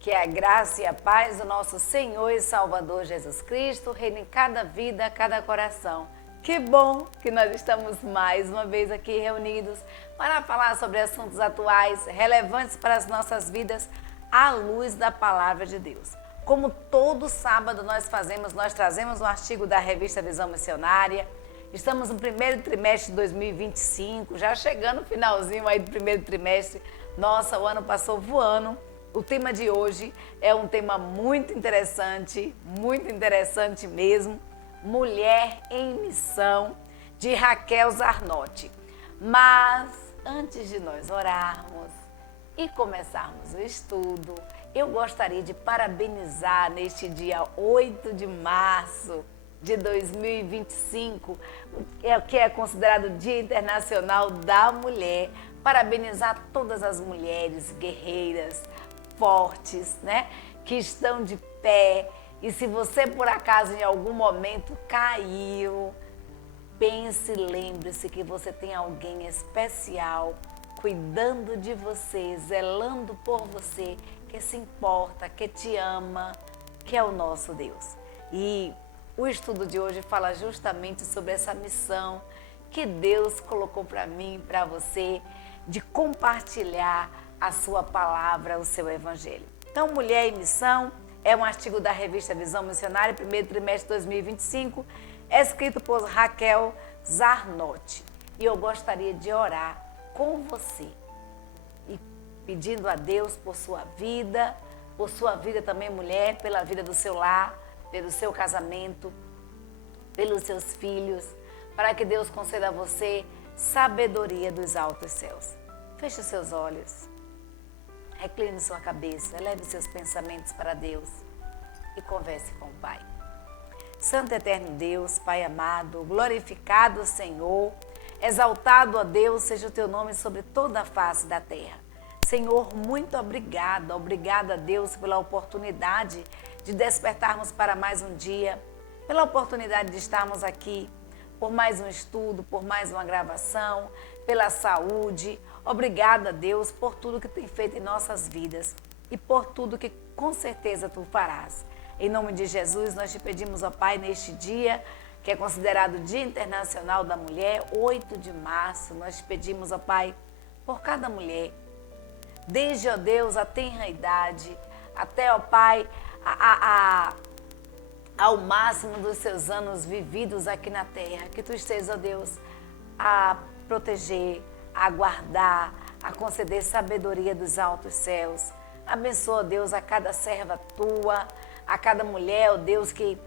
Que a graça e a paz do nosso Senhor e Salvador Jesus Cristo reine em cada vida, cada coração. Que bom que nós estamos mais uma vez aqui reunidos para falar sobre assuntos atuais, relevantes para as nossas vidas, à luz da Palavra de Deus. Como todo sábado nós trazemos um artigo da revista Visão Missionária. Estamos no primeiro trimestre de 2025, já chegando no finalzinho aí do primeiro trimestre. Nossa, o ano passou voando. O tema de hoje é um tema muito interessante mesmo. Mulher em Missão, de Raquel Zarnotti. Mas antes de nós orarmos e começarmos o estudo, eu gostaria de parabenizar neste dia 8 de março de 2025, que é considerado o Dia Internacional da Mulher. Parabenizar todas as mulheres guerreiras, fortes, né? Que estão de pé. E se você por acaso em algum momento caiu, pense e lembre-se que você tem alguém especial cuidando de você, zelando por você, que se importa, que te ama, que é o nosso Deus. E o estudo de hoje fala justamente sobre essa missão que Deus colocou para mim e para você, de compartilhar a sua palavra, o seu evangelho. Então, Mulher em Missão é um artigo da revista Visão Missionária, primeiro trimestre de 2025, escrito por Raquel Zarnotti. E eu gostaria de orar com você e pedindo a Deus por sua vida também, mulher, pela vida do seu lar, pelo seu casamento, pelos seus filhos, para que Deus conceda a você sabedoria dos altos céus. Feche os seus olhos, recline sua cabeça, eleve seus pensamentos para Deus e converse com o Pai. Santo eterno Deus, Pai amado, glorificado Senhor, exaltado a Deus seja o teu nome sobre toda a face da terra. Senhor, muito obrigada a Deus pela oportunidade de despertarmos para mais um dia, pela oportunidade de estarmos aqui, por mais um estudo, por mais uma gravação, pela saúde. Obrigada, Deus, por tudo que tem feito em nossas vidas e por tudo que com certeza Tu farás. Em nome de Jesus, nós te pedimos, ó Pai, neste dia, que é considerado o Dia Internacional da Mulher, 8 de março, nós te pedimos, ó Pai, por cada mulher, desde, ó Deus, a tenra idade, até, ó Pai, ao máximo dos seus anos vividos aqui na terra, que Tu estejas, ó Deus, a proteger, a guardar, a conceder sabedoria dos altos céus. Abençoa, ó Deus, a cada serva Tua, a cada mulher, ó Deus, que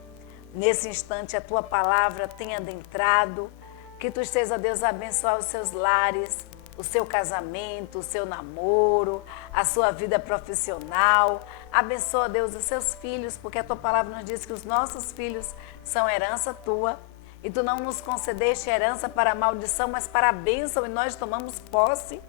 nesse instante a Tua palavra tenha adentrado, que Tu estejas, ó Deus, a abençoar os seus lares, o seu casamento, o seu namoro, a sua vida profissional. Abençoa, Deus, os seus filhos, porque a Tua palavra nos diz que os nossos filhos são herança Tua. E Tu não nos concedeste herança para a maldição, mas para a bênção. E nós tomamos posse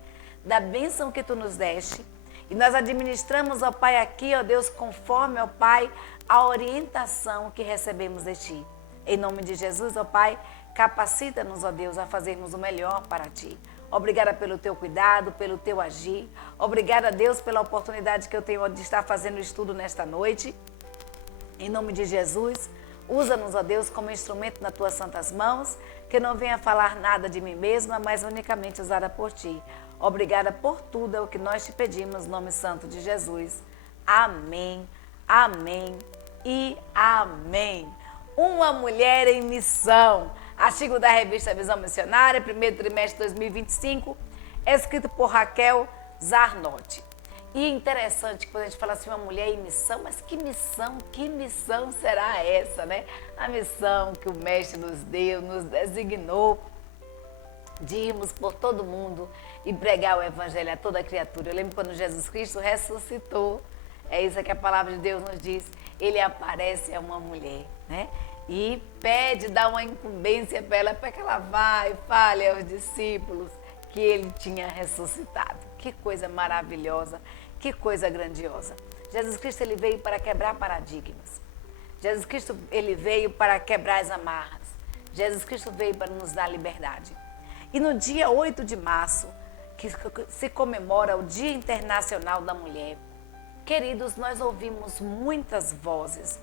da bênção que Tu nos deste. E nós administramos, ó Pai, aqui, ó Deus, conforme, ó Pai, a orientação que recebemos de Ti. Em nome de Jesus, ó Pai, capacita-nos, ó Deus, a fazermos o melhor para Ti. Obrigada pelo Teu cuidado, pelo Teu agir. Obrigada, Deus, pela oportunidade que eu tenho de estar fazendo o estudo nesta noite. Em nome de Jesus, usa-nos, ó Deus, como instrumento nas Tuas santas mãos, que não venha falar nada de mim mesma, mas unicamente usada por Ti. Obrigada por tudo, é o que nós Te pedimos, no nome santo de Jesus. Amém, amém e amém. Uma mulher em missão. Artigo da revista Visão Missionária, primeiro trimestre de 2025, escrito por Raquel Zarnotti. E é interessante que quando a gente fala assim, uma mulher em missão, mas que missão será essa, né? A missão que o Mestre nos deu, nos designou de irmos por todo mundo e pregar o Evangelho a toda criatura. Eu lembro quando Jesus Cristo ressuscitou, é isso que a palavra de Deus nos diz, Ele aparece a uma mulher, né? E pede, dá uma incumbência para ela, para que ela vá e fale aos discípulos que Ele tinha ressuscitado. Que coisa maravilhosa, que coisa grandiosa. Jesus Cristo, Ele veio para quebrar paradigmas. Jesus Cristo, Ele veio para quebrar as amarras. Jesus Cristo veio para nos dar liberdade. E no dia 8 de março, que se comemora o Dia Internacional da Mulher, Queridos, nós ouvimos muitas vozes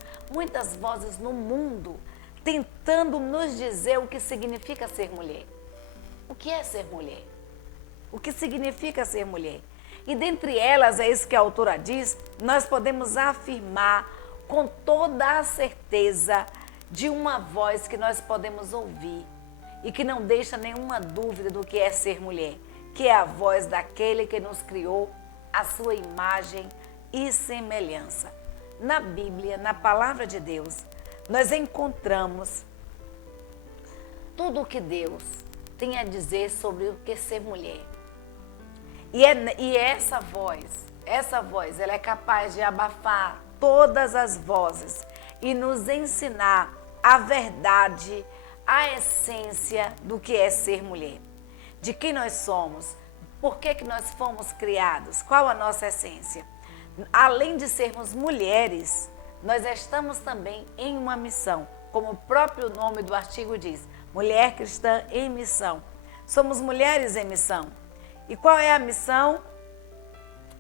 no mundo, tentando nos dizer o que significa ser mulher. O que é ser mulher? O que significa ser mulher? E dentre elas, é isso que a autora diz, nós podemos afirmar com toda a certeza de uma voz que nós podemos ouvir e que não deixa nenhuma dúvida do que é ser mulher, que é a voz daquele que nos criou à sua imagem e semelhança. Na Bíblia, na Palavra de Deus, nós encontramos tudo o que Deus tem a dizer sobre o que é ser mulher. E essa voz, ela é capaz de abafar todas as vozes e nos ensinar a verdade, a essência do que é ser mulher. De quem nós somos, por que nós fomos criados, qual a nossa essência. Além de sermos mulheres, nós estamos também em uma missão, como o próprio nome do artigo diz, Mulher Cristã em Missão. Somos mulheres em missão. E qual é a missão?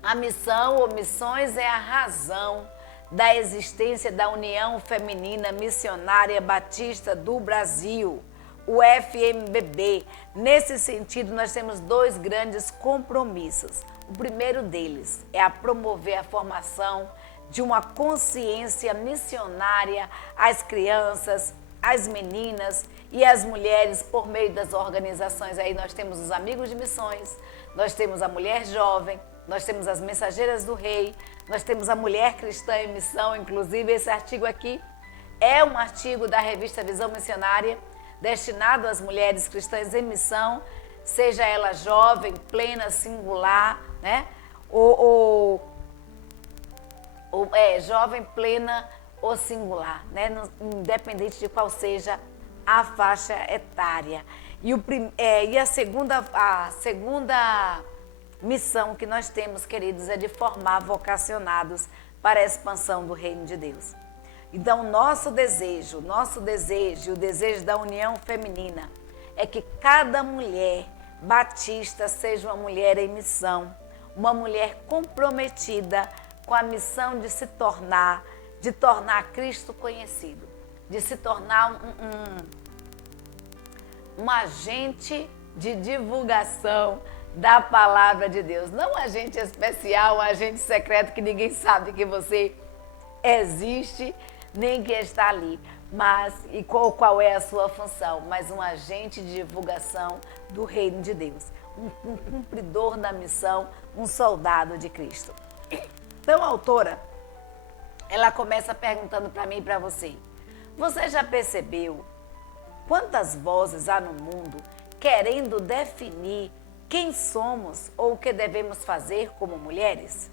A missão ou missões é a razão da existência da União Feminina Missionária Batista do Brasil, o FMBB. Nesse sentido, nós temos dois grandes compromissos. O primeiro deles é a promover a formação de uma consciência missionária às crianças, às meninas e às mulheres por meio das organizações. Aí nós temos os Amigos de Missões, nós temos a Mulher Jovem, nós temos as Mensageiras do Rei, nós temos a Mulher Cristã em Missão. Inclusive, esse artigo aqui é um artigo da revista Visão Missionária, destinado às mulheres cristãs em missão, seja ela jovem, plena, singular, né? Jovem, plena ou singular, né? Independente de qual seja a faixa etária. E a segunda missão que nós temos, queridos, é de formar vocacionados para a expansão do reino de Deus. Então, nosso desejo, o desejo da união feminina é que cada mulher batista seja uma mulher em missão, uma mulher comprometida com a missão de se tornar, Cristo conhecido, de se tornar um agente de divulgação da palavra de Deus. Não um agente especial, um agente secreto que ninguém sabe que você existe, nem que está ali, mas e qual é a sua função, mas um agente de divulgação do reino de Deus, um cumpridor da missão, um soldado de Cristo. Então a autora, ela começa perguntando para mim e para você, você já percebeu quantas vozes há no mundo querendo definir quem somos ou o que devemos fazer como mulheres?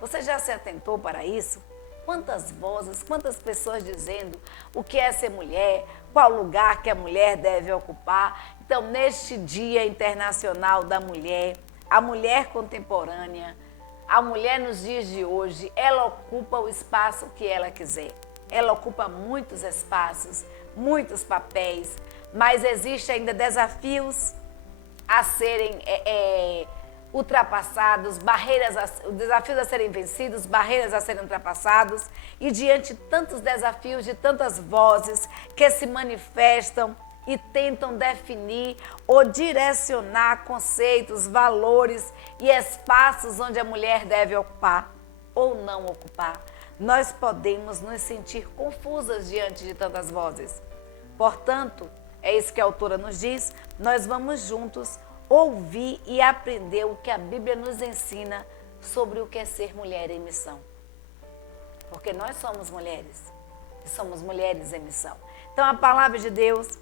Você já se atentou para isso? Quantas vozes, quantas pessoas dizendo o que é ser mulher, qual lugar que a mulher deve ocupar. Então, neste Dia Internacional da Mulher, a mulher contemporânea, a mulher nos dias de hoje, ela ocupa o espaço que ela quiser. Ela ocupa muitos espaços, muitos papéis, mas existem ainda desafios a serem ultrapassados, desafios a serem vencidos, barreiras a serem ultrapassados, e diante de tantos desafios, de tantas vozes que se manifestam e tentam definir ou direcionar conceitos, valores e espaços onde a mulher deve ocupar ou não ocupar, nós podemos nos sentir confusas diante de tantas vozes. Portanto, é isso que a autora nos diz, nós vamos juntos ouvir e aprender o que a Bíblia nos ensina sobre o que é ser mulher em missão. Porque nós somos mulheres e somos mulheres em missão. Então a palavra de Deus,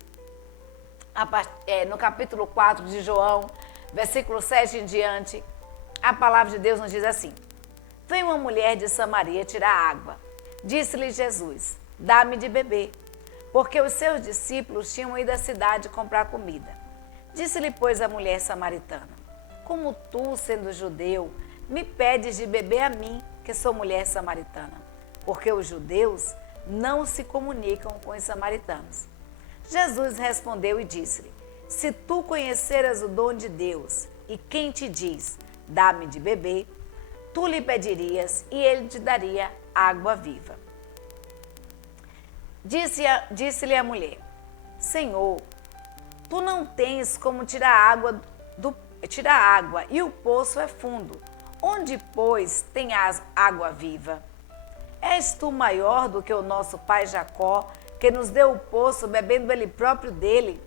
no capítulo 4 de João, versículo 7 em diante, a palavra de Deus nos diz assim: veio uma mulher de Samaria tirar água. Disse-lhe Jesus: dá-me de beber, porque os seus discípulos tinham ido à cidade comprar comida. Disse-lhe, pois, a mulher samaritana: como tu, sendo judeu, me pedes de beber a mim, que sou mulher samaritana? Porque os judeus não se comunicam com os samaritanos. Jesus respondeu e disse-lhe: se tu conheceras o dom de Deus, e quem te diz, dá-me de beber, tu lhe pedirias e ele te daria água viva. Disse-lhe a mulher: Senhor, tu não tens como tirar água e o poço é fundo. Onde, pois, tem água viva? És tu maior do que o nosso pai Jacó, que nos deu o poço, bebendo ele próprio dele,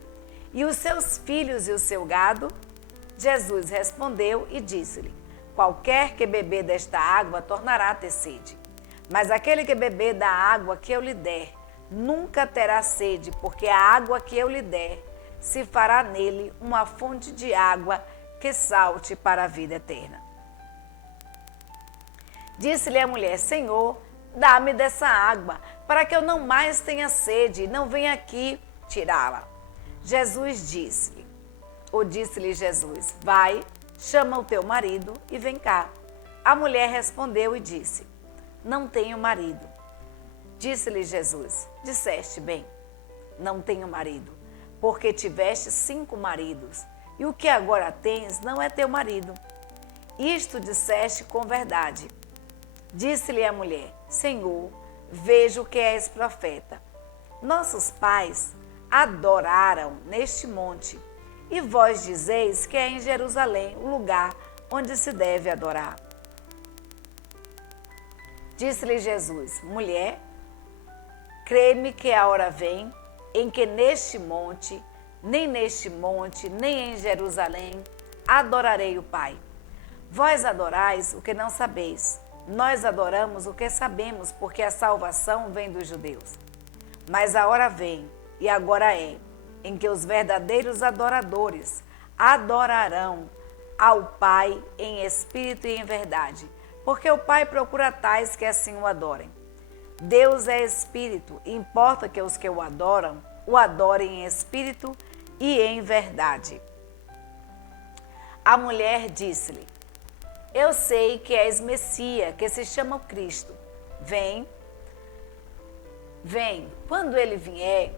e os seus filhos e o seu gado? Jesus respondeu e disse-lhe: Qualquer que beber desta água tornará a ter sede. Mas aquele que beber da água que eu lhe der, nunca terá sede, porque a água que eu lhe der se fará nele uma fonte de água que salte para a vida eterna. Disse-lhe a mulher: Senhor, dá-me dessa água, para que eu não mais tenha sede e não venha aqui tirá-la. Disse-lhe Jesus: Vai, chama o teu marido e vem cá. A mulher respondeu e disse: Não tenho marido. Disse-lhe Jesus: Disseste bem, não tenho marido, porque tiveste 5 maridos, e o que agora tens não é teu marido. Isto disseste com verdade. Disse-lhe a mulher: Senhor, vejo que és profeta. Nossos pais adoraram neste monte, e vós dizeis que é em Jerusalém o lugar onde se deve adorar. Disse-lhe Jesus: Mulher, crê-me que a hora vem em que nem neste monte, nem em Jerusalém, adorarei o Pai. Vós adorais o que não sabeis. Nós adoramos o que sabemos, porque a salvação vem dos judeus. Mas a hora vem, e agora é, em que os verdadeiros adoradores adorarão ao Pai em espírito e em verdade, porque o Pai procura tais que assim o adorem. Deus é espírito, e importa que os que o adorem em espírito e em verdade. A mulher disse-lhe: Eu sei que és Messias, que se chama o Cristo. Vem, quando ele vier,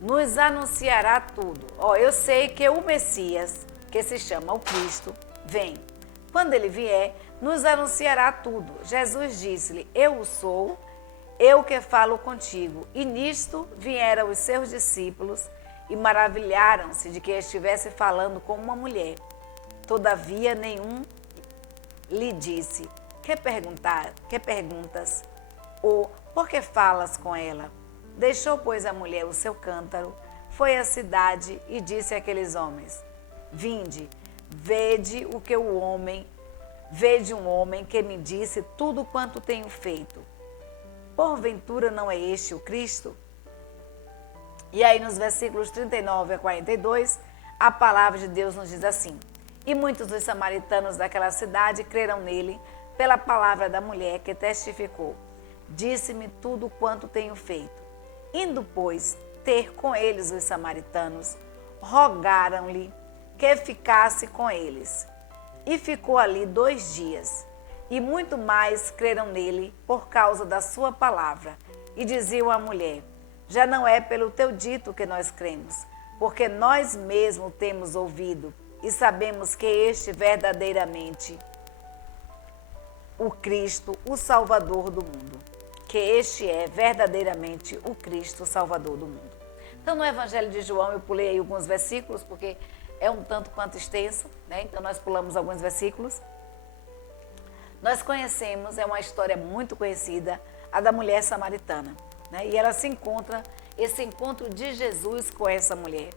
nos anunciará tudo. Eu sei que o Messias, que se chama o Cristo, vem. Quando ele vier, nos anunciará tudo. Jesus disse-lhe: Eu o sou, eu que falo contigo. E nisto vieram os seus discípulos e maravilharam-se de que estivesse falando com uma mulher. Todavia nenhum lhe disse: Que perguntas? Ou por que falas com ela? Deixou, pois, a mulher o seu cântaro, foi à cidade e disse àqueles homens: Vinde, vede um homem que me disse tudo quanto tenho feito. Porventura não é este o Cristo? E aí nos versículos 39 a 42, a palavra de Deus nos diz assim: E muitos dos samaritanos daquela cidade creram nele pela palavra da mulher que testificou: Disse-me tudo quanto tenho feito. Indo, pois, ter com eles os samaritanos, rogaram-lhe que ficasse com eles. E ficou ali 2 dias. E muito mais creram nele por causa da sua palavra. E diziam à mulher: Já não é pelo teu dito que nós cremos, porque nós mesmos temos ouvido e sabemos que este verdadeiramente o Cristo, o Salvador do mundo. Que este é verdadeiramente o Cristo, o Salvador do mundo. Então, no Evangelho de João, eu pulei aí alguns versículos, porque é um tanto quanto extenso, né? Então, nós pulamos alguns versículos. Nós conhecemos, é uma história muito conhecida, a da mulher samaritana, né? E ela se encontra, esse encontro de Jesus com essa mulher.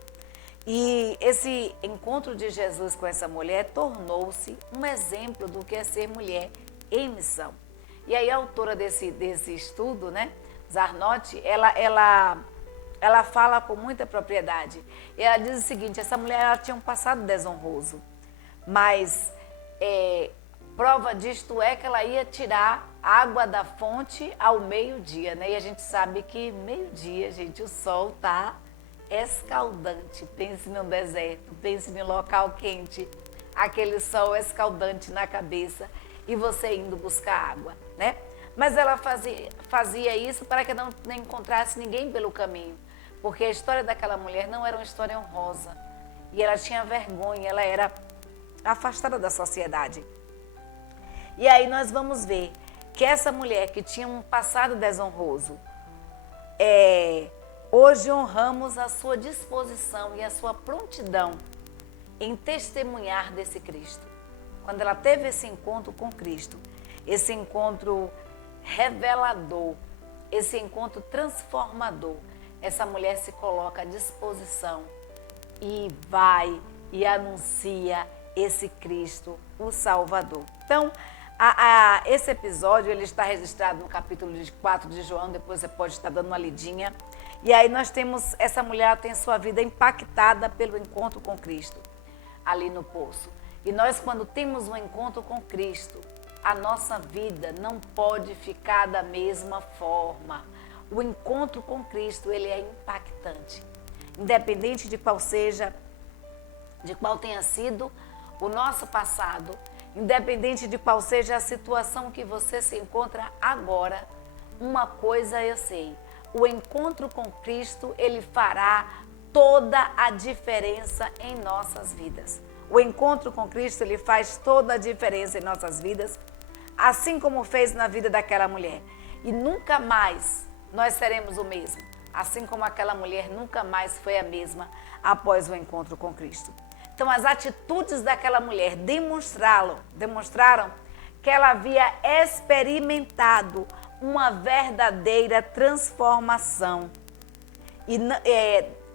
E esse encontro de Jesus com essa mulher tornou-se um exemplo do que é ser mulher em missão. E aí a autora desse estudo, né, Zarnotti, ela fala com muita propriedade. E ela diz o seguinte: essa mulher ela tinha um passado desonroso, mas prova disto é que ela ia tirar água da fonte ao meio-dia, né? E a gente sabe que meio-dia, gente, o sol tá escaldante. Pense num deserto, pense num local quente, aquele sol escaldante na cabeça e você indo buscar água, né? Mas ela fazia isso para que não encontrasse ninguém pelo caminho, porque a história daquela mulher não era uma história honrosa e ela tinha vergonha, ela era afastada da sociedade. E aí nós vamos ver que essa mulher que tinha um passado desonroso, hoje honramos a sua disposição e a sua prontidão em testemunhar desse Cristo. Quando ela teve esse encontro com Cristo, esse encontro revelador, esse encontro transformador, essa mulher se coloca à disposição e vai e anuncia esse Cristo, o Salvador. Então, esse episódio ele está registrado no capítulo 4 de João, depois você pode estar dando uma lidinha. E aí nós temos, essa mulher tem sua vida impactada pelo encontro com Cristo, ali no poço. E nós, quando temos um encontro com Cristo, a nossa vida não pode ficar da mesma forma. O encontro com Cristo, ele é impactante. Independente de qual seja, de qual tenha sido o nosso passado, independente de qual seja a situação que você se encontra agora, uma coisa eu sei, o encontro com Cristo, ele fará toda a diferença em nossas vidas. O encontro com Cristo, ele faz toda a diferença em nossas vidas, assim como fez na vida daquela mulher. E nunca mais nós seremos o mesmo, assim como aquela mulher nunca mais foi a mesma após o encontro com Cristo. Então, as atitudes daquela mulher demonstraram que ela havia experimentado uma verdadeira transformação. E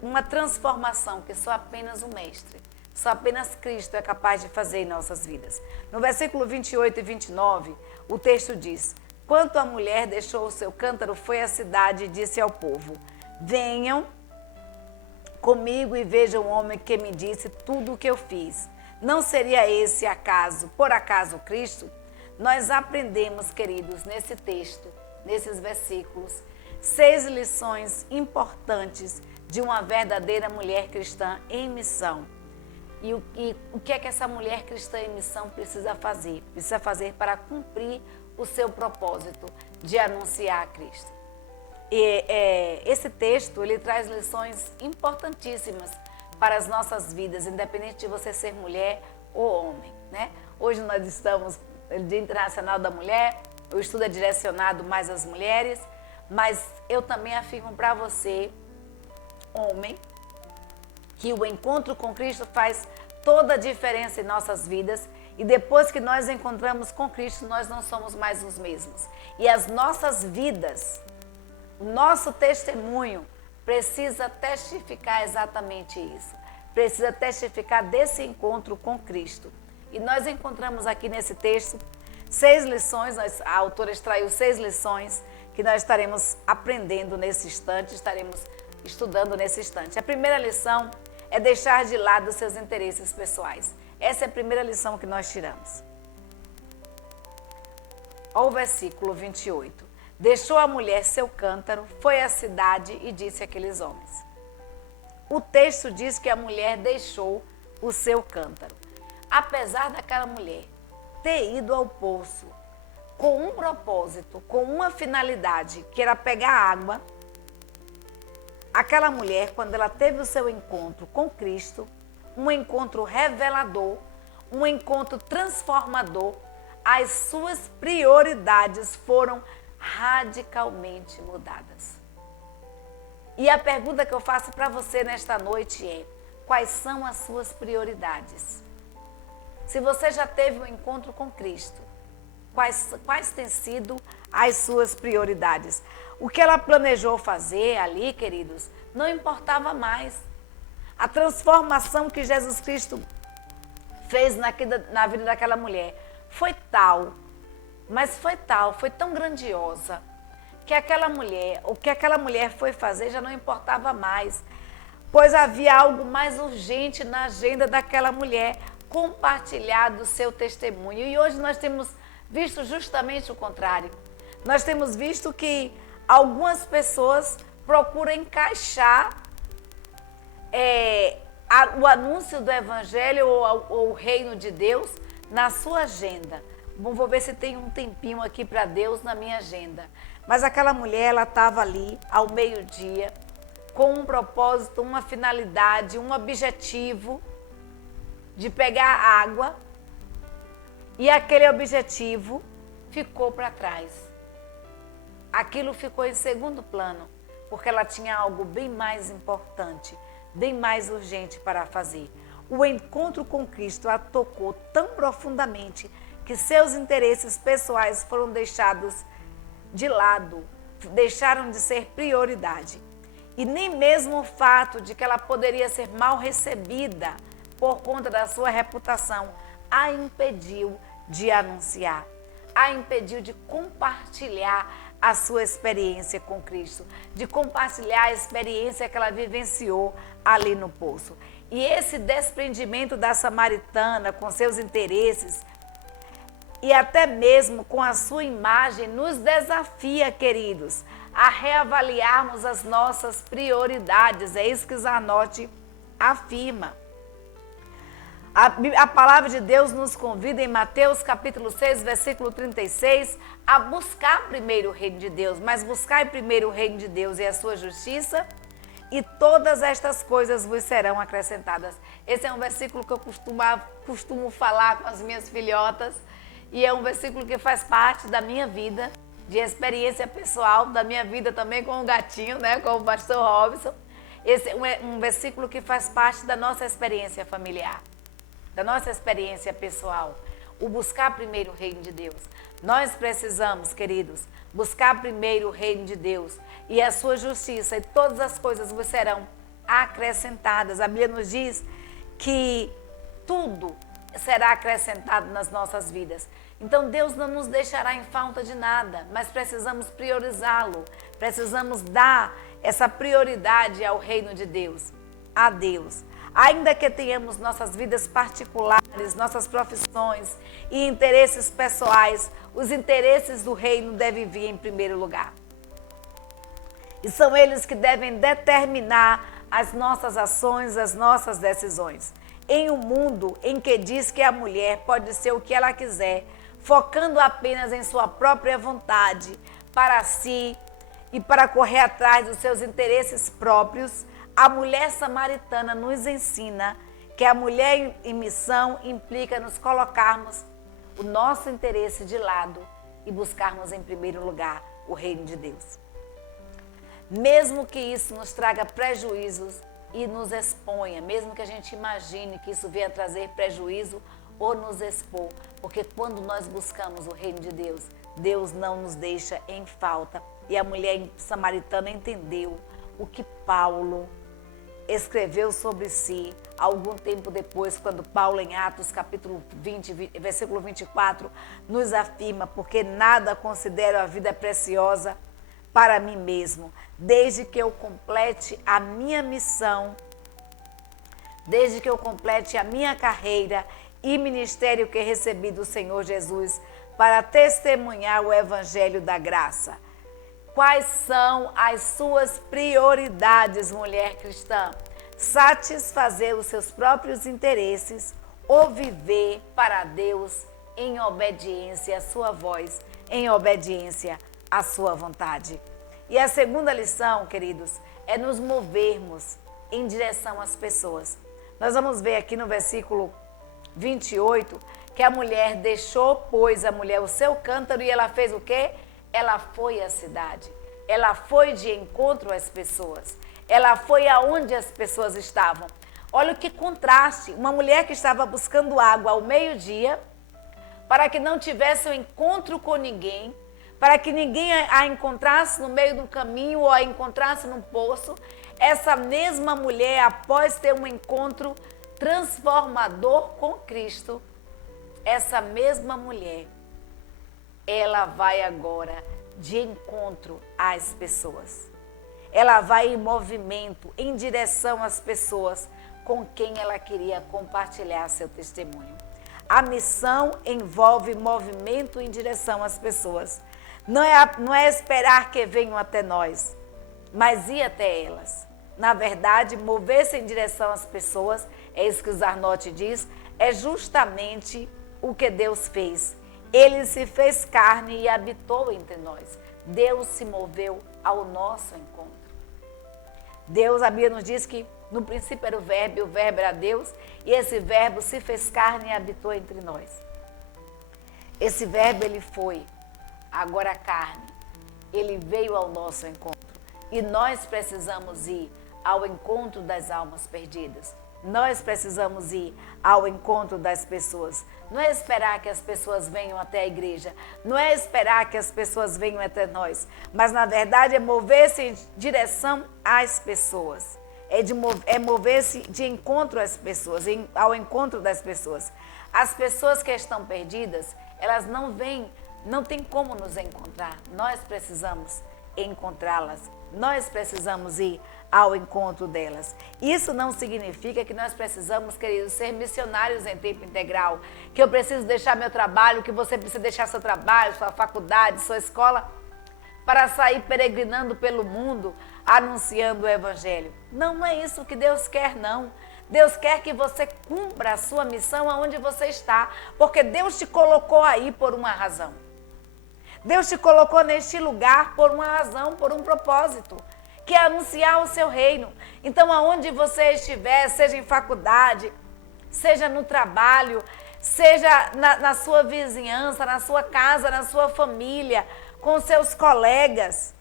uma transformação que só apenas o Mestre, só apenas Cristo é capaz de fazer em nossas vidas. No versículo 28 e 29, o texto diz: quando a mulher deixou o seu cântaro, foi à cidade e disse ao povo: venham comigo e vejam o homem que me disse tudo o que eu fiz. Não seria esse por acaso Cristo? Nós aprendemos, queridos, nesse texto, nesses versículos, 6 lições importantes de uma verdadeira mulher cristã em missão. E o que é que essa mulher cristã em missão precisa fazer? Precisa fazer para cumprir o seu propósito de anunciar a Cristo. Esse texto, ele traz lições importantíssimas para as nossas vidas, independente de você ser mulher ou homem, né? Hoje nós estamos no Dia Internacional da Mulher, o estudo é direcionado mais às mulheres, mas eu também afirmo para você, homem, que o encontro com Cristo faz toda a diferença em nossas vidas, e depois que nós encontramos com Cristo, nós não somos mais os mesmos. E as nossas vidas, o nosso testemunho precisa testificar exatamente isso. Precisa testificar desse encontro com Cristo. E nós encontramos aqui nesse texto 6 lições, a autora extraiu 6 lições que nós estaremos aprendendo nesse instante, estaremos estudando nesse instante. A primeira lição é deixar de lado os seus interesses pessoais. Essa é a primeira lição que nós tiramos. Olha o versículo 28. Deixou a mulher seu cântaro, foi à cidade e disse àqueles homens. O texto diz que a mulher deixou o seu cântaro. Apesar daquela mulher ter ido ao poço com um propósito, com uma finalidade, que era pegar água, aquela mulher, quando ela teve o seu encontro com Cristo, um encontro revelador, um encontro transformador, as suas prioridades foram radicalmente mudadas. E a pergunta que eu faço para você nesta noite é: quais são as suas prioridades? Se você já teve um encontro com Cristo, quais têm sido as suas prioridades? O que ela planejou fazer ali, queridos, não importava mais. A transformação que Jesus Cristo fez na vida daquela mulher foi tal, mas foi tão grandiosa, que o que aquela mulher foi fazer já não importava mais, pois havia algo mais urgente na agenda daquela mulher, compartilhar do seu testemunho. E hoje nós temos visto justamente o contrário. Nós temos visto que algumas pessoas procuram encaixar o anúncio do Evangelho ou o reino de Deus na sua agenda. Bom, vou ver se tem um tempinho aqui para Deus na minha agenda. Mas aquela mulher, ela estava ali ao meio-dia com um propósito, uma finalidade, um objetivo de pegar água E aquele objetivo ficou para trás. Aquilo ficou em segundo plano, porque ela tinha algo bem mais importante, bem mais urgente para fazer. O encontro com Cristo a tocou tão profundamente que seus interesses pessoais foram deixados de lado, deixaram de ser prioridade. E nem mesmo o fato de que ela poderia ser mal recebida por conta da sua reputação a impediu de anunciar, a impediu de compartilhar a sua experiência com Cristo, de compartilhar a experiência que ela vivenciou ali no poço. E esse desprendimento da samaritana com seus interesses e até mesmo com a sua imagem nos desafia, queridos, a reavaliarmos as nossas prioridades. É isso que Zarnotti afirma. A palavra de Deus nos convida em Mateus capítulo 6, versículo 36, a buscar primeiro o reino de Deus. Mas buscar primeiro o reino de Deus e a sua justiça, e todas estas coisas vos serão acrescentadas. Esse é um versículo que eu costumo falar com as minhas filhotas, e é um versículo que faz parte da minha vida, de experiência pessoal, da minha vida também com o gatinho, né, com o pastor Robson. Esse é um versículo que faz parte da nossa experiência familiar, da nossa experiência pessoal, o buscar primeiro o reino de Deus. Nós precisamos, queridos, buscar primeiro o reino de Deus e a sua justiça, e todas as coisas vos serão acrescentadas. A Bíblia nos diz que tudo será acrescentado nas nossas vidas. Então Deus não nos deixará em falta de nada, mas precisamos priorizá-lo, precisamos dar essa prioridade ao reino de Deus, a Deus. Ainda que tenhamos nossas vidas particulares, nossas profissões e interesses pessoais, os interesses do reino devem vir em primeiro lugar. E são eles que devem determinar as nossas ações, as nossas decisões. Em um mundo em que diz que a mulher pode ser o que ela quiser, focando apenas em sua própria vontade, para si e para correr atrás dos seus interesses próprios, a mulher samaritana nos ensina que a mulher em missão implica nos colocarmos o nosso interesse de lado e buscarmos em primeiro lugar o reino de Deus. Mesmo que isso nos traga prejuízos e nos exponha, mesmo que a gente imagine que isso venha trazer prejuízo ou nos expor, porque quando nós buscamos o reino de Deus, Deus não nos deixa em falta. E a mulher samaritana entendeu o que Paulo escreveu sobre si algum tempo depois, quando Paulo, em Atos capítulo 20, versículo 24, nos afirma: porque nada considero a vida preciosa para mim mesmo, desde que eu complete a minha missão, desde que eu complete a minha carreira e ministério que recebi do Senhor Jesus para testemunhar o evangelho da graça. Quais são as suas prioridades, mulher cristã? Satisfazer os seus próprios interesses ou viver para Deus em obediência à sua voz, em obediência à sua vontade? E a segunda lição, queridos, é nos movermos em direção às pessoas. Nós vamos ver aqui no versículo 28 que a mulher deixou, pois, a mulher o seu cântaro, e ela fez o quê? Ela foi à cidade, ela foi de encontro às pessoas, ela foi aonde as pessoas estavam. Olha que contraste, uma mulher que estava buscando água ao meio-dia, para que não tivesse um encontro com ninguém, para que ninguém a encontrasse no meio do caminho ou a encontrasse num poço. Essa mesma mulher, após ter um encontro transformador com Cristo, essa mesma mulher, ela vai agora de encontro às pessoas. Ela vai em movimento, em direção às pessoas com quem ela queria compartilhar seu testemunho. A missão envolve movimento em direção às pessoas. Não é esperar que venham até nós, mas ir até elas. Na verdade, mover-se em direção às pessoas, é isso que o Zarnotti diz, é justamente o que Deus fez. Ele se fez carne e habitou entre nós. Deus se moveu ao nosso encontro. Deus, a Bíblia nos diz que no princípio era o verbo era Deus, e esse verbo se fez carne e habitou entre nós. Esse verbo, ele foi, agora a carne, ele veio ao nosso encontro. E nós precisamos ir ao encontro das almas perdidas. Nós precisamos ir ao encontro das pessoas. Não é esperar que as pessoas venham até a igreja. Não é esperar que as pessoas venham até nós. Mas, na verdade, é mover-se em direção às pessoas. É mover-se de encontro às pessoas, ao encontro das pessoas. As pessoas que estão perdidas, elas não vêm, não tem como nos encontrar. Nós precisamos encontrá-las. Nós precisamos ir ao encontro delas. Isso não significa que nós precisamos, queridos, ser missionários em tempo integral, que eu preciso deixar meu trabalho, que você precisa deixar seu trabalho, sua faculdade, sua escola, para sair peregrinando pelo mundo, anunciando o evangelho. Não, não é isso que Deus quer, não. Deus quer que você cumpra a sua missão aonde você está, porque Deus te colocou aí por uma razão. Deus te colocou neste lugar por uma razão, por um propósito, que é anunciar o seu reino. Então, aonde você estiver, seja em faculdade, seja no trabalho, seja na sua vizinhança, na sua casa, na sua família, com seus colegas,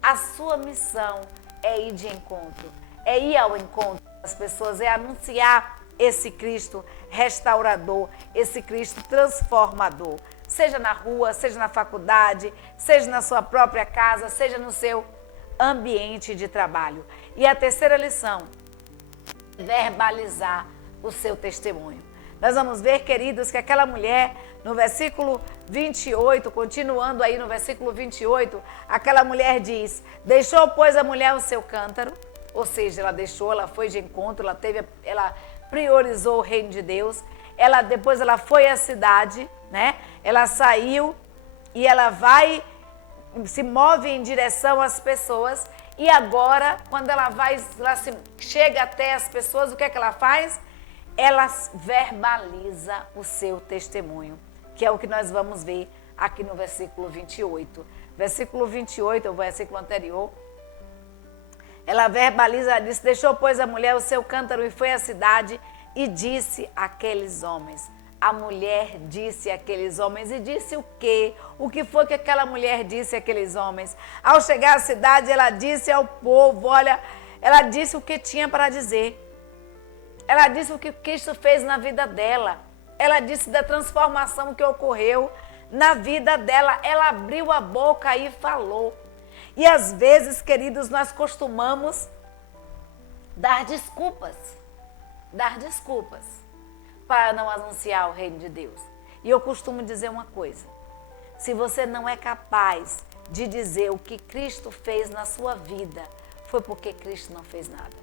a sua missão é ir de encontro, é ir ao encontro das pessoas, é anunciar esse Cristo restaurador, esse Cristo transformador. Seja na rua, seja na faculdade, seja na sua própria casa, seja no seu ambiente de trabalho. E a terceira lição, verbalizar o seu testemunho. Nós vamos ver, queridos, que aquela mulher, no versículo 28, continuando aí no versículo 28, aquela mulher diz, deixou, pois, a mulher o seu cântaro, ou seja, ela deixou, ela foi de encontro, ela priorizou o reino de Deus, depois ela foi à cidade, né? Ela saiu e ela se move em direção às pessoas, e agora, quando ela chega até as pessoas, o que é que ela faz? Ela verbaliza o seu testemunho, que é o que nós vamos ver aqui no versículo 28. Versículo 28, o versículo anterior, ela verbaliza, ela disse, deixou, pois, a mulher o seu cântaro e foi à cidade e disse àqueles homens. A mulher disse àqueles homens, e disse o quê? O que foi que aquela mulher disse àqueles homens? Ao chegar à cidade, ela disse ao povo, olha, ela disse o que tinha para dizer. Ela disse o que Cristo fez na vida dela. Ela disse da transformação que ocorreu na vida dela. Ela abriu a boca e falou. E às vezes, queridos, nós costumamos dar desculpas para não anunciar o reino de Deus. E eu costumo dizer uma coisa, se você não é capaz de dizer o que Cristo fez na sua vida, foi porque Cristo não fez nada.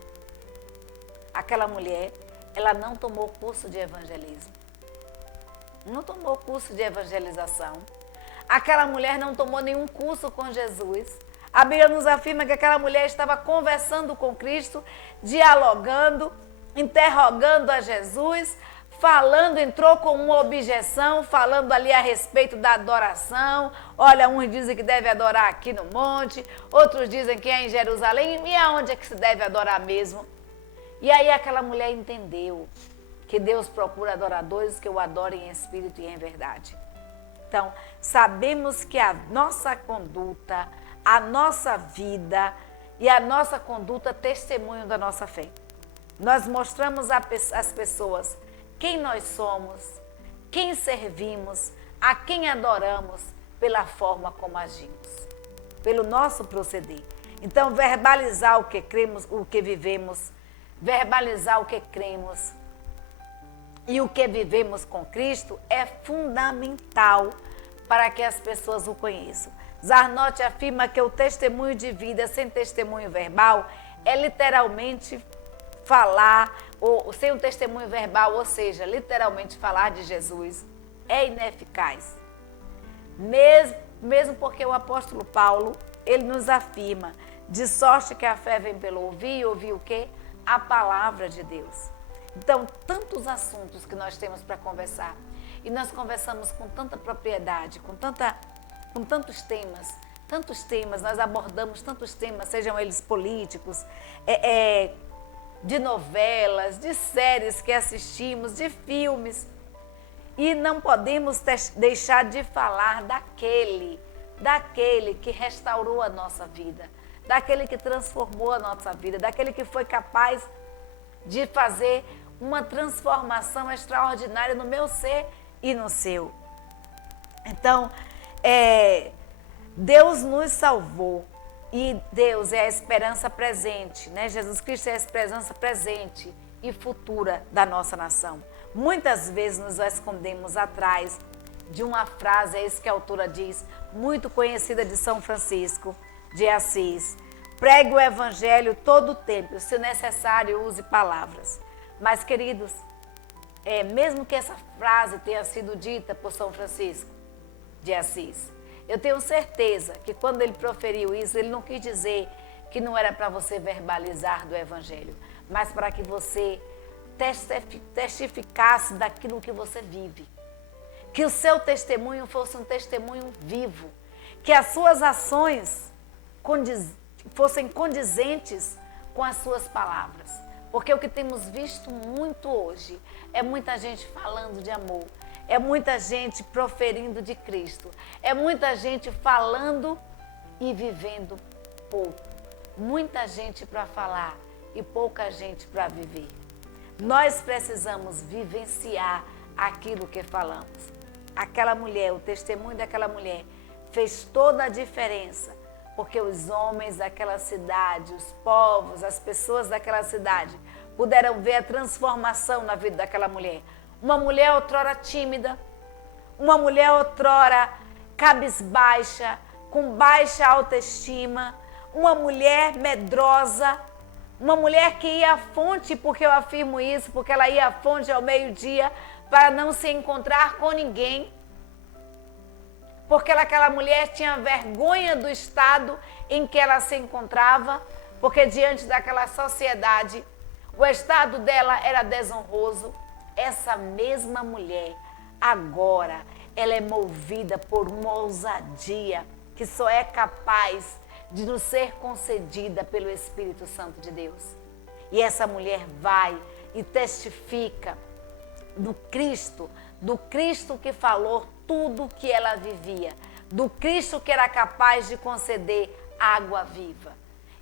Aquela mulher, ela não tomou curso de evangelismo, não tomou curso de evangelização. Aquela mulher não tomou nenhum curso com Jesus. A Bíblia nos afirma que aquela mulher estava conversando com Cristo, dialogando, interrogando a Jesus, falando, entrou com uma objeção, falando ali a respeito da adoração. Olha, uns dizem que deve adorar aqui no monte, outros dizem que é em Jerusalém, e aonde é que se deve adorar mesmo? E aí aquela mulher entendeu que Deus procura adoradores que o adorem em espírito e em verdade. Então, sabemos que a nossa conduta, a nossa vida e a nossa conduta testemunham da nossa fé. Nós mostramos às pessoas quem nós somos, quem servimos, a quem adoramos, pela forma como agimos, pelo nosso proceder. Então, verbalizar o que cremos, o que vivemos, verbalizar o que cremos e o que vivemos com Cristo é fundamental para que as pessoas o conheçam. Zarnotti afirma que o testemunho de vida sem testemunho verbal é literalmente falar, ou sem um testemunho verbal, ou seja, literalmente falar de Jesus, é ineficaz. Mesmo porque o apóstolo Paulo, ele nos afirma, de sorte que a fé vem pelo ouvir, e ouvir o quê? A palavra de Deus. Então, tantos assuntos que nós temos para conversar, e nós conversamos com tanta propriedade, com tantos temas, nós abordamos tantos temas, sejam eles políticos, de novelas, de séries que assistimos, de filmes. E não podemos deixar de falar daquele que restaurou a nossa vida, daquele que transformou a nossa vida, daquele que foi capaz de fazer uma transformação extraordinária no meu ser e no seu. Então, Deus nos salvou e Deus é a esperança presente, né? Jesus Cristo é a esperança presente e futura da nossa nação. Muitas vezes nos escondemos atrás de uma frase, é isso que a autora diz, muito conhecida de São Francisco de Assis: pregue o evangelho todo o tempo, se necessário use palavras. Mas, queridos, mesmo que essa frase tenha sido dita por São Francisco de Assis, eu tenho certeza que quando ele proferiu isso, ele não quis dizer que não era para você verbalizar do evangelho, mas para que você testificasse daquilo que você vive. Que o seu testemunho fosse um testemunho vivo. Que as suas ações fossem condizentes com as suas palavras. Porque o que temos visto muito hoje é muita gente falando de amor. É muita gente proferindo de Cristo. É muita gente falando e vivendo pouco. Muita gente para falar e pouca gente para viver. Nós precisamos vivenciar aquilo que falamos. Aquela mulher, o testemunho daquela mulher fez toda a diferença, porque os homens daquela cidade, os povos, as pessoas daquela cidade puderam ver a transformação na vida daquela mulher. Uma mulher outrora tímida, uma mulher outrora cabisbaixa, com baixa autoestima, uma mulher medrosa, uma mulher que ia à fonte, porque eu afirmo isso, porque ela ia à fonte ao meio-dia para não se encontrar com ninguém. Porque aquela mulher tinha vergonha do estado em que ela se encontrava, porque diante daquela sociedade, o estado dela era desonroso. Essa mesma mulher, agora, ela é movida por uma ousadia que só é capaz de nos ser concedida pelo Espírito Santo de Deus. E essa mulher vai e testifica do Cristo que falou tudo o que ela vivia, do Cristo que era capaz de conceder água viva.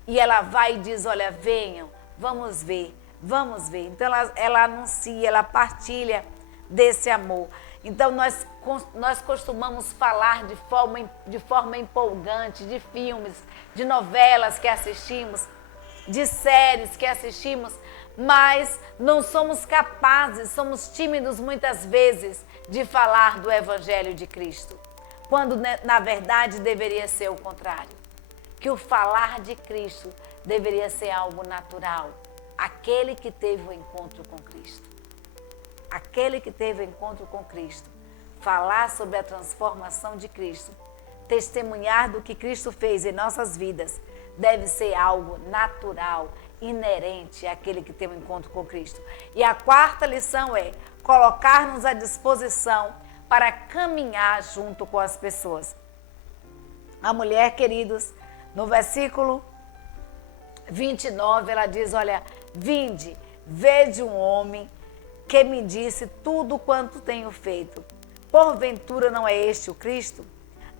E ela vai e diz, olha, venham, vamos ver. Então ela anuncia, ela partilha desse amor. Então nós costumamos falar de forma empolgante de filmes, de novelas que assistimos, de séries que assistimos, mas não somos capazes, somos tímidos muitas vezes de falar do Evangelho de Cristo, quando na verdade deveria ser o contrário, que o falar de Cristo deveria ser algo natural. Aquele que teve o encontro com Cristo, falar sobre a transformação de Cristo, testemunhar do que Cristo fez em nossas vidas, deve ser algo natural, inerente àquele que tem um encontro com Cristo. E a quarta lição é colocar-nos à disposição para caminhar junto com as pessoas. A mulher, queridos, no versículo 29, ela diz, olha, vinde, vede um homem que me disse tudo quanto tenho feito. Porventura não é este o Cristo?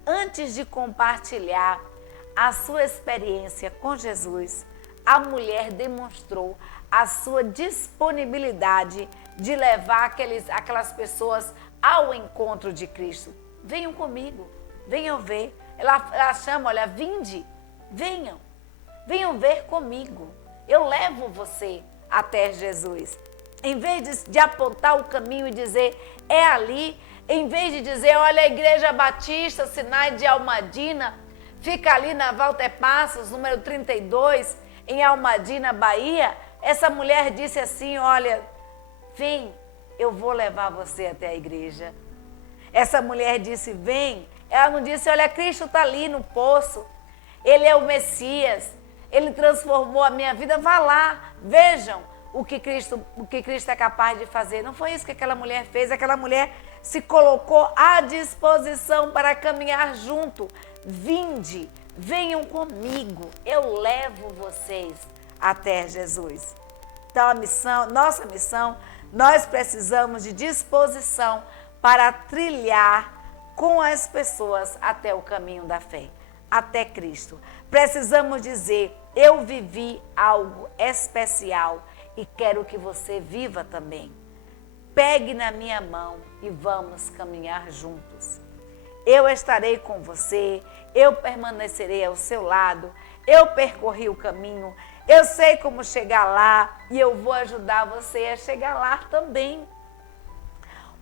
Antes de compartilhar a sua experiência com Jesus, a mulher demonstrou a sua disponibilidade de levar aquelas pessoas ao encontro de Cristo. Venham comigo, venham ver. Ela chama, olha, vinde, venham ver comigo. Eu levo você até Jesus. Em vez de apontar o caminho e dizer, é ali, em vez de dizer, olha, a Igreja Batista Sinai de Almadina, fica ali na Walter Passos, número 32, em Almadina, Bahia, essa mulher disse assim, olha, vem, eu vou levar você até a igreja. Essa mulher disse, vem. Ela não disse, olha, Cristo está ali no poço, Ele é o Messias, Ele transformou a minha vida, vá lá, vejam o que Cristo é capaz de fazer. Não foi isso que aquela mulher fez, aquela mulher se colocou à disposição para caminhar junto. Vinde, venham comigo, eu levo vocês até Jesus. Então nossa missão, nós precisamos de disposição para trilhar com as pessoas até o caminho da fé, até Cristo. Precisamos dizer, eu vivi algo especial e quero que você viva também. Pegue na minha mão e vamos caminhar juntos. Eu estarei com você, eu permanecerei ao seu lado, eu percorri o caminho, eu sei como chegar lá e eu vou ajudar você a chegar lá também.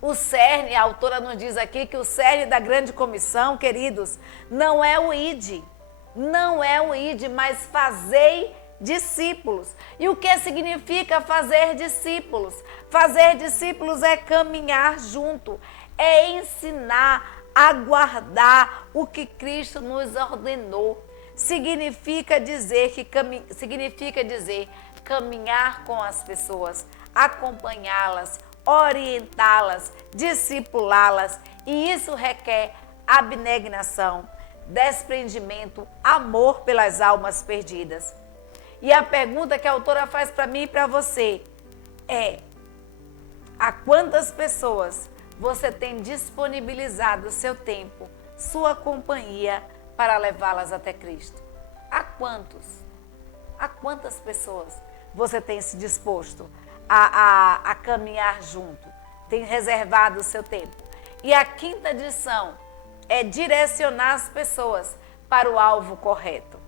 O cerne, a autora nos diz aqui que o cerne da grande comissão, queridos, não é o ide, mas fazei discípulos. E o que significa fazer discípulos? Fazer discípulos é caminhar junto, é ensinar a guardar o que Cristo nos ordenou. Significa dizer caminhar com as pessoas, acompanhá-las, orientá-las, discipulá-las, e isso requer abnegação, desprendimento, amor pelas almas perdidas. E a pergunta que a autora faz para mim e para você é: a quantas pessoas você tem disponibilizado o seu tempo, sua companhia, para levá-las até Cristo? A quantos? A quantas pessoas você tem se disposto a caminhar junto? Tem reservado o seu tempo? E a quinta lição é direcionar as pessoas para o alvo correto.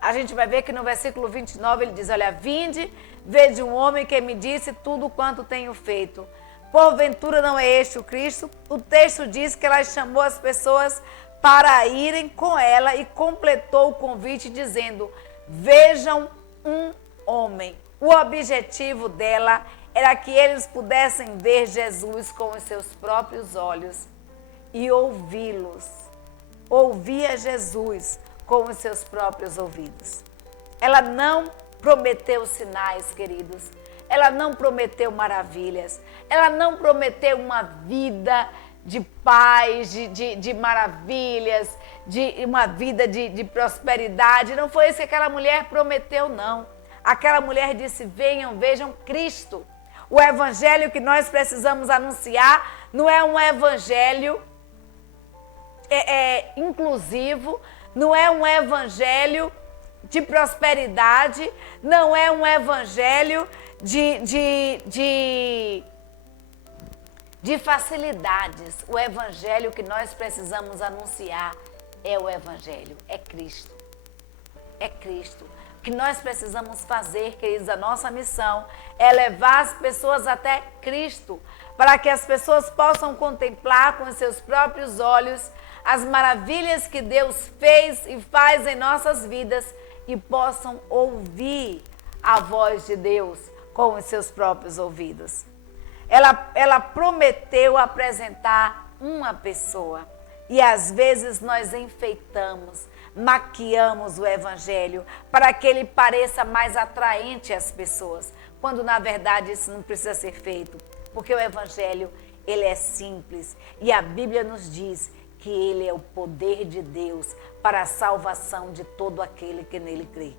A gente vai ver que no versículo 29 ele diz, olha, vinde, vede um homem que me disse tudo quanto tenho feito. Porventura não é este o Cristo? O texto diz que ela chamou as pessoas para irem com ela e completou o convite dizendo, vejam um homem. O objetivo dela era que eles pudessem ver Jesus com os seus próprios olhos e ouvi-los. Ouvia Jesus com os seus próprios ouvidos. Ela não prometeu sinais, queridos. Ela não prometeu maravilhas. Ela não prometeu uma vida de paz, de maravilhas, de uma vida de prosperidade. Não foi isso que aquela mulher prometeu, não. Aquela mulher disse, venham, vejam Cristo. O evangelho que nós precisamos anunciar não é um evangelho inclusivo, não é um evangelho de prosperidade, não é um evangelho de facilidades. O evangelho que nós precisamos anunciar é o evangelho, é Cristo. É Cristo. O que nós precisamos fazer, queridos, a nossa missão é levar as pessoas até Cristo, para que as pessoas possam contemplar com os seus próprios olhos as maravilhas que Deus fez e faz em nossas vidas e possam ouvir a voz de Deus com os seus próprios ouvidos. Ela prometeu apresentar uma pessoa e às vezes nós enfeitamos, maquiamos o evangelho para que ele pareça mais atraente às pessoas, quando na verdade isso não precisa ser feito, porque o evangelho ele é simples e a Bíblia nos diz que ele é o poder de Deus para a salvação de todo aquele que nele crê.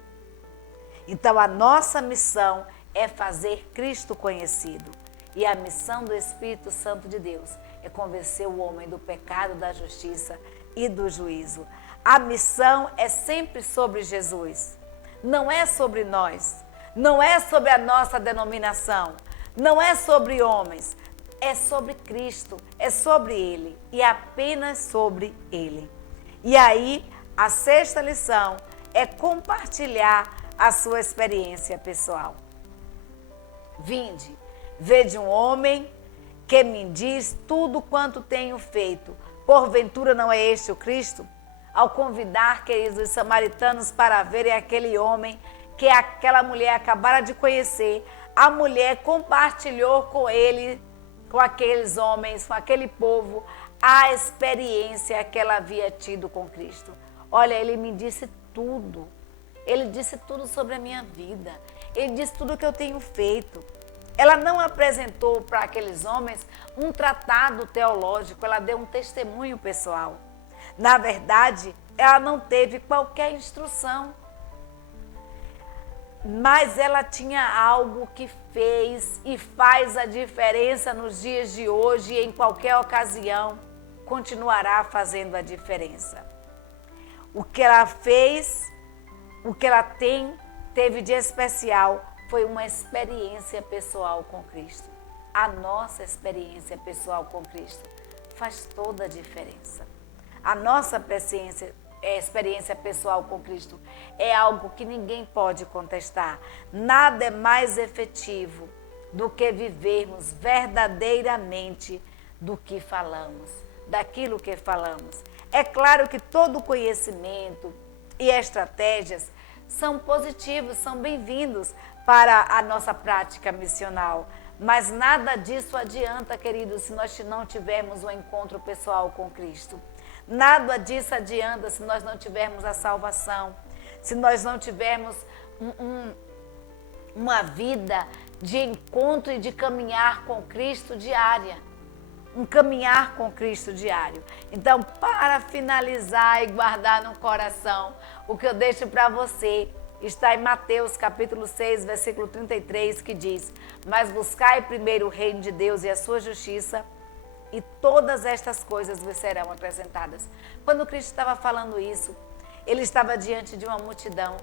Então a nossa missão é fazer Cristo conhecido. E a missão do Espírito Santo de Deus é convencer o homem do pecado, da justiça e do juízo. A missão é sempre sobre Jesus. Não é sobre nós. Não é sobre a nossa denominação. Não é sobre homens. É sobre Cristo. É sobre Ele. E apenas sobre Ele. E aí, a sexta lição é compartilhar a sua experiência pessoal. Vinde, vede um homem que me diz tudo quanto tenho feito. Porventura não é este o Cristo? Ao convidar, queridos, os samaritanos para verem aquele homem que aquela mulher acabara de conhecer, a mulher compartilhou com ele, com aqueles homens, com aquele povo, a experiência que ela havia tido com Cristo. Olha, ele me disse tudo. Ele disse tudo sobre a minha vida. Ele disse tudo o que eu tenho feito. Ela não apresentou para aqueles homens um tratado teológico, ela deu um testemunho pessoal. Na verdade, ela não teve qualquer instrução. mas ela tinha algo que fez e faz a diferença nos dias de hoje e em qualquer ocasião continuará fazendo a diferença. O que ela fez, o que ela teve de especial foi uma experiência pessoal com Cristo. A nossa experiência pessoal com Cristo faz toda a diferença. A nossa experiência pessoal com Cristo é algo que ninguém pode contestar. Nada é mais efetivo do que vivermos verdadeiramente do que falamos, daquilo que falamos. É claro que todo conhecimento e estratégias são positivos, são bem-vindos para a nossa prática missional. Mas nada disso adianta, queridos, se nós não tivermos um encontro pessoal com Cristo. Nada disso adianta se nós não tivermos a salvação, se nós não tivermos uma vida de encontro e de caminhar com Cristo diária. Um caminhar com Cristo diário. Então, para finalizar e guardar no coração, o que eu deixo para você está em Mateus capítulo 6, versículo 33, que diz: mas buscai primeiro o reino de Deus e a sua justiça, e todas estas coisas vos serão acrescentadas. Quando Cristo estava falando isso, ele estava diante de uma multidão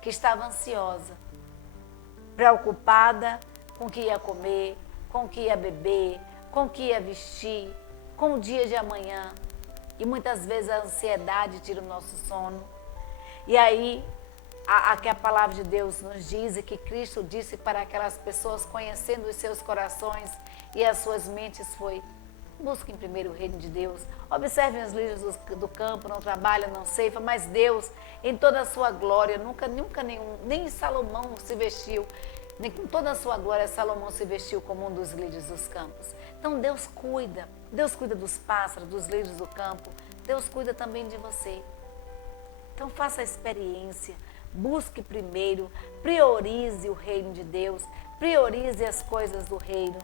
que estava ansiosa, preocupada com o que ia comer, com o que ia beber, com o que ia vestir, com o dia de amanhã. E muitas vezes a ansiedade tira o nosso sono. E aí, que a palavra de Deus nos diz e que Cristo disse para aquelas pessoas, conhecendo os seus corações e as suas mentes, foi: busquem primeiro o reino de Deus, observem os lírios do campo, não trabalham, não ceifam, mas Deus, em toda a sua glória, nem Salomão se vestiu, nem com toda a sua glória Salomão se vestiu como um dos lírios dos campos. Então Deus cuida dos pássaros, dos lírios do campo, Deus cuida também de você. Então faça a experiência, busque primeiro, priorize o reino de Deus, priorize as coisas do reino.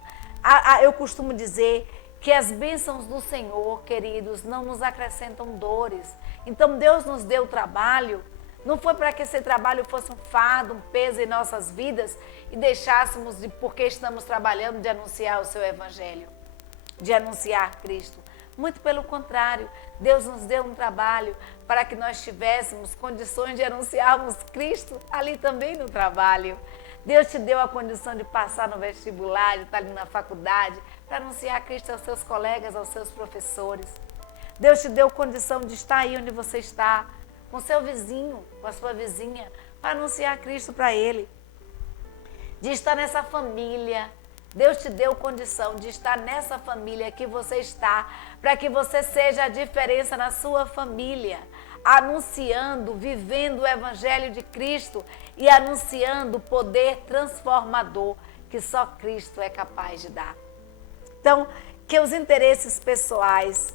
Eu costumo dizer que as bênçãos do Senhor, queridos, não nos acrescentam dores. Então Deus nos deu trabalho, não foi para que esse trabalho fosse um fardo, um peso em nossas vidas e deixássemos, porque estamos trabalhando, de anunciar o seu evangelho, de anunciar Cristo. Muito pelo contrário, Deus nos deu um trabalho para que nós tivéssemos condições de anunciarmos Cristo ali também no trabalho. Deus te deu a condição de passar no vestibular, de estar ali na faculdade, para anunciar Cristo aos seus colegas, aos seus professores. Deus te deu condição de estar aí onde você está, com seu vizinho, com a sua vizinha, para anunciar Cristo para ele. De estar nessa família. Deus te deu condição de estar nessa família que você está, para que você seja a diferença na sua família, anunciando, vivendo o Evangelho de Cristo e anunciando o poder transformador que só Cristo é capaz de dar. Então, que os interesses pessoais,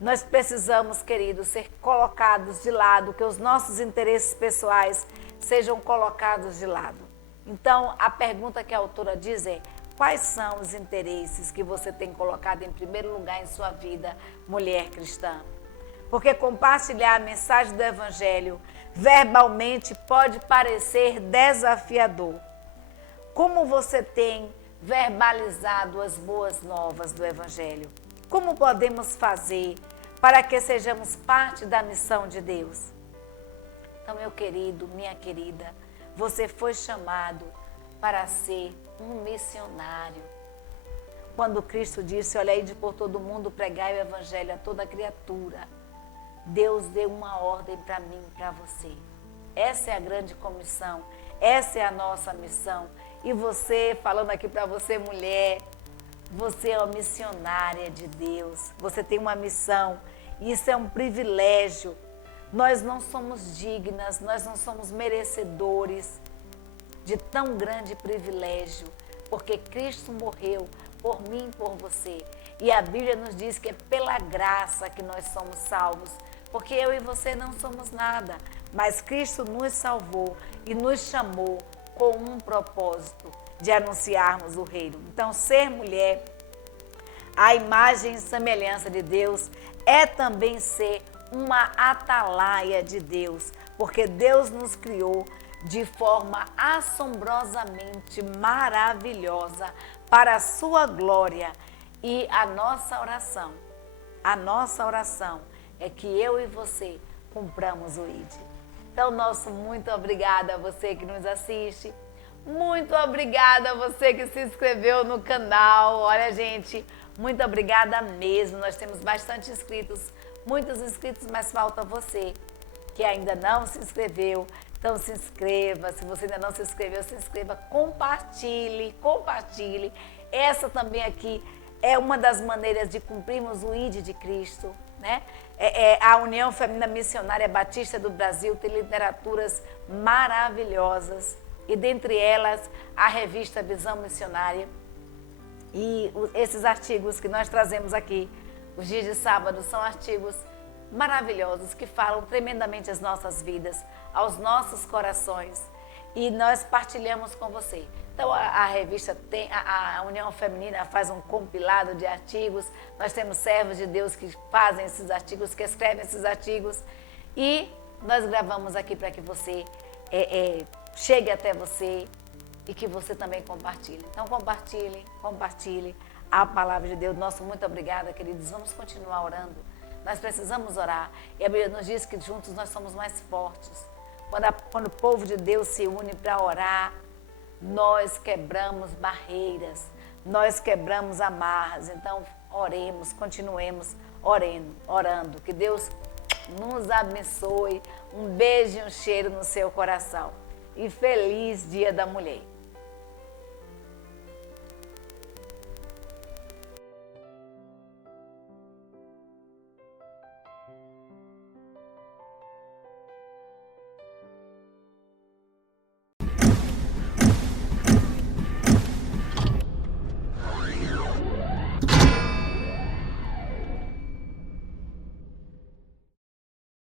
nós precisamos, queridos, ser colocados de lado, que os nossos interesses pessoais sejam colocados de lado. Então, a pergunta que a autora diz é: quais são os interesses que você tem colocado em primeiro lugar em sua vida, mulher cristã? Porque compartilhar a mensagem do Evangelho verbalmente pode parecer desafiador. Como você tem verbalizado as boas novas do Evangelho? Como podemos fazer para que sejamos parte da missão de Deus? Então, meu querido, minha querida, você foi chamado para ser um missionário. Quando Cristo disse: olha, ide por todo mundo, pregai o Evangelho a toda criatura, Deus deu uma ordem para mim e para você. Essa é a grande comissão, essa é a nossa missão. E você, falando aqui para você, mulher, você é uma missionária de Deus, você tem uma missão, e isso é um privilégio. Nós não somos dignas, nós não somos merecedores de tão grande privilégio, porque Cristo morreu por mim e por você. E a Bíblia nos diz que é pela graça que nós somos salvos, porque eu e você não somos nada, mas Cristo nos salvou e nos chamou com um propósito de anunciarmos o reino. Então, ser mulher, a imagem e semelhança de Deus, é também ser uma atalaia de Deus, porque Deus nos criou de forma assombrosamente maravilhosa para a sua glória. E a nossa oração é que eu e você cumpramos o ID. Então, nosso muito obrigada a você que nos assiste. Muito obrigada a você que se inscreveu no canal. Olha, gente, muito obrigada mesmo. Nós temos bastante inscritos, muitos inscritos, mas falta você que ainda não se inscreveu. Então se inscreva. Se você ainda não se inscreveu, se inscreva. Compartilhe. Essa também aqui é uma das maneiras de cumprirmos o ID de Cristo, né? A União Feminina Missionária Batista do Brasil tem literaturas maravilhosas. E dentre elas, a revista Visão Missionária. E esses artigos que nós trazemos aqui, os dias de sábado, são artigos maravilhosos que falam tremendamente as nossas vidas, aos nossos corações. E nós partilhamos com você. Então, a revista tem, a União Feminina faz um compilado de artigos. Nós temos servos de Deus que fazem esses artigos, que escrevem esses artigos. E nós gravamos aqui para que você chegue até você e que você também compartilhe. Então compartilhe a palavra de Deus. Nosso muito obrigada, queridos. Vamos continuar orando. Nós precisamos orar. E a Bíblia nos diz que juntos nós somos mais fortes. Quando o povo de Deus se une para orar, nós quebramos barreiras, nós quebramos amarras. Então oremos, continuemos orando. Que Deus nos abençoe. Um beijo e um cheiro no seu coração. E feliz Dia da Mulher.